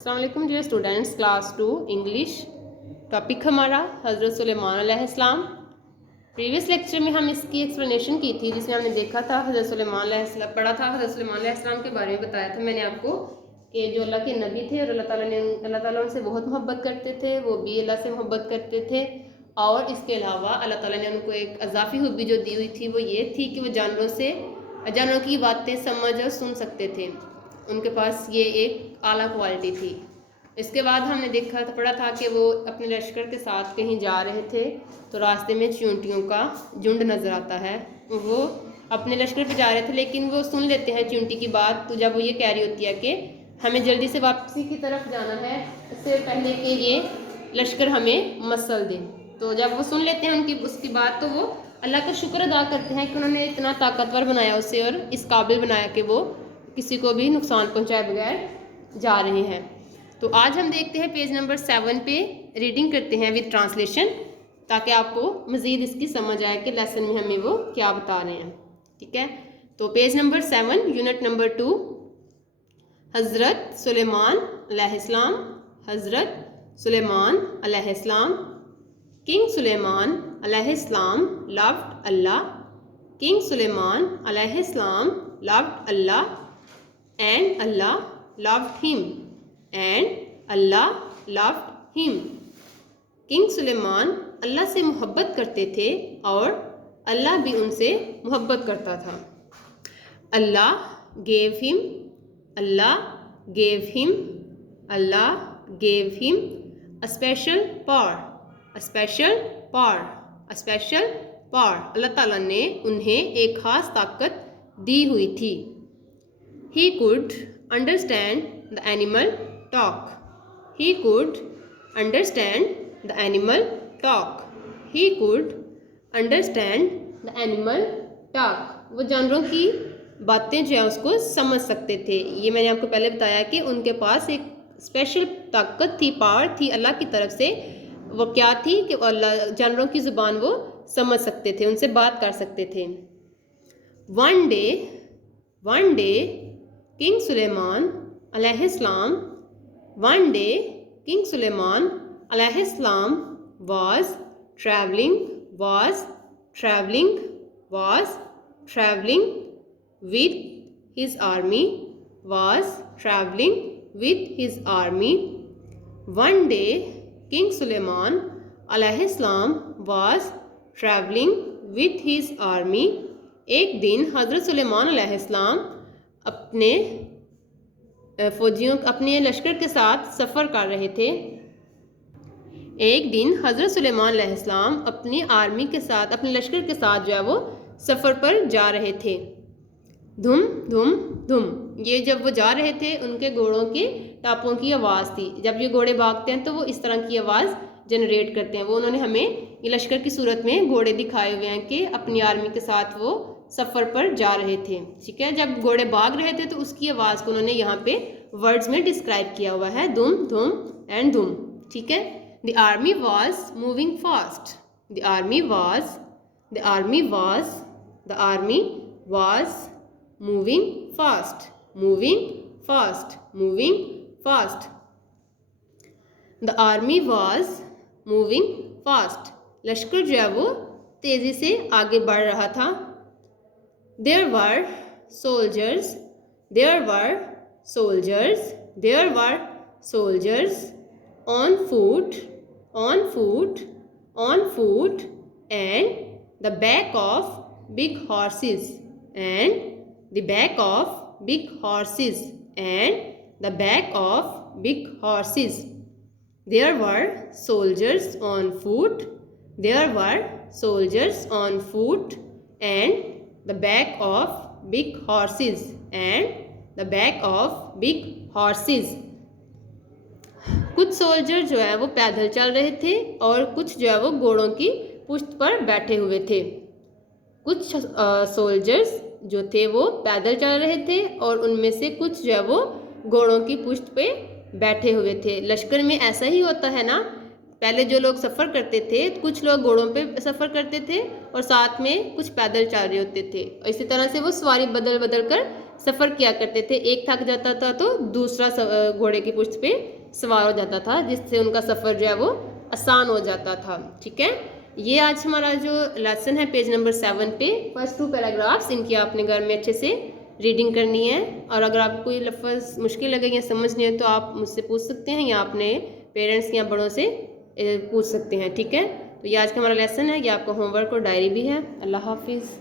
अस्सलाम वालेकुम dear students, class 2 English. Topic हमारा हज़रत सुलेमान अलैहिस्सलाम। प्रीवियस लेक्चर में हम इसकी एक्सप्लेनेशन की थी, जिसमें हमने देखा था हज़रत सुलेमान अलैहिस्सलाम पढ़ा था, हज़रत सुलेमान अलैहिस्सलाम के बारे में बताया था मैंने आपको कि जो अल्लाह के नबी थे और अल्लाह ताला उनसे बहुत मोहब्बत करते थे, वो भी अल्लाह से मोहब्बत करते थे। और इसके अलावा अल्लाह ताला ने उनको एक अज़ाफ़ी खूबी जो दी हुई थी वो ये थी कि वो जानवरों की बातें समझ और सुन सकते थे। उनके पास ये एक आला क्वालिटी थी। इसके बाद हमने पढ़ा था कि वो अपने लश्कर के साथ कहीं जा रहे थे तो रास्ते में चींटियों का झुंड नज़र आता है। वो अपने लश्कर पे जा रहे थे, लेकिन वो सुन लेते हैं चींटी की बात। तो जब वो ये कह रही होती है कि हमें जल्दी से वापसी की तरफ जाना है, इससे पहले कि ये लश्कर हमें मसल दे, तो जब वो सुन लेते हैं उसकी बात, तो वो अल्लाह का शुक्र अदा करते हैं कि उन्होंने इतना ताकतवर बनाया उसे और इस काबिल बनाया कि वो किसी को भी नुकसान पहुंचाए बगैर जा रहे हैं। तो आज हम देखते हैं पेज नंबर 7 पे, रीडिंग करते हैं विद ट्रांसलेशन, ताकि आपको मज़ीद इसकी समझ आए कि लेसन में हमें वो क्या बता रहे हैं। ठीक है, तो पेज नंबर 7 यूनिट नंबर 2, हज़रत सुलेमान अलैहिस्सलाम। हज़रत सुलेमान अलैहिस्सलाम। किंग सुलेमान अलैहिस्सलाम लव्ड अल्लाह। किंग सुलेमान अलैहिस्सलाम loved Allah and Allah loved him, and Allah loved him. King Sulaiman अल्लाह से मोहब्बत करते थे और अल्लाह भी उनसे मोहब्बत करता था। अल्लाह gave him, Allah gave him, Allah gave him a special power, a special power, a special power. अल्लाह ताला ने उन्हें एक ख़ास ताकत दी हुई थी। He could understand the animal talk. He could understand the animal talk. He could understand the animal talk. वो जानवरों की बातें जो है उसको समझ सकते थे। ये मैंने आपको पहले बताया कि उनके पास एक स्पेशल ताकत थी, पावर थी अल्लाह की तरफ से। वो क्या थी कि अल्लाह जानवरों की ज़ुबान वो समझ सकते थे, उनसे बात कर सकते थे। One day King Suleiman अलैहिस्सलाम, one day King Suleiman अलैहिस्सलाम was traveling with his army, One day King Suleiman अलैहिस्सलाम was traveling with his army. एक दिन हज़रत सुलेमान अलैहिस्सलाम अपने अपने लश्कर के साथ सफ़र कर रहे थे। एक दिन हज़रत सुलेमान अलैहिस्सलाम अपनी आर्मी के साथ, अपने लश्कर के साथ जो है वो सफ़र पर जा रहे थे। धुम धुम धुम, ये जब वो जा रहे थे उनके घोड़ों के टापों की आवाज़ थी। जब ये घोड़े भागते हैं तो वो इस तरह की आवाज़ जनरेट करते हैं। वो उन्होंने हमें ये लश्कर की सूरत में घोड़े दिखाए हुए हैं कि अपनी आर्मी के साथ वो सफ़र पर जा रहे थे। ठीक है, जब घोड़े भाग रहे थे तो उसकी आवाज़ को उन्होंने यहाँ पे वर्ड्स में डिस्क्राइब किया हुआ है, धुम धुम एंड धुम। ठीक है, the army was moving fast, the army was moving fast, the army was moving fast. लश्कर जो है वो तेज़ी से आगे बढ़ रहा था। There were soldiers on foot, and the back of big horses, There were soldiers on foot, and the back of big horses. कुछ सोल्जर जो है वो पैदल चल रहे थे और कुछ जो है वो घोड़ों की पुश्त पर बैठे हुए थे। कुछ सोल्जर्स जो थे वो पैदल चल रहे थे और उनमें से कुछ जो है वो घोड़ों की पुश्त पे बैठे हुए थे। लश्कर में ऐसा ही होता है ना, पहले जो लोग सफ़र करते थे, कुछ लोग घोड़ों पे सफ़र करते थे और साथ में कुछ पैदल चल रहे होते थे। इसी तरह से वो सवारी बदल बदल कर सफ़र किया करते थे। एक थक जाता था तो दूसरा घोड़े की पुश्त पे सवार हो जाता था, जिससे उनका सफ़र जो है वो आसान हो जाता था। ठीक है, ये आज हमारा जो लेसन है पेज नंबर 7 पे फर्स्ट 2 पैराग्राफ्स, इनकी आपने घर में अच्छे से रीडिंग करनी है। और अगर आपको कोई लफ्ज़ मुश्किल लगे या समझ नहीं है तो आप मुझसे पूछ सकते हैं या अपने पेरेंट्स या बड़ों से पूछ सकते हैं। ठीक है, तो ये आज का हमारा लेसन है, ये आपका होमवर्क और डायरी भी है। अल्लाह हाफिज़।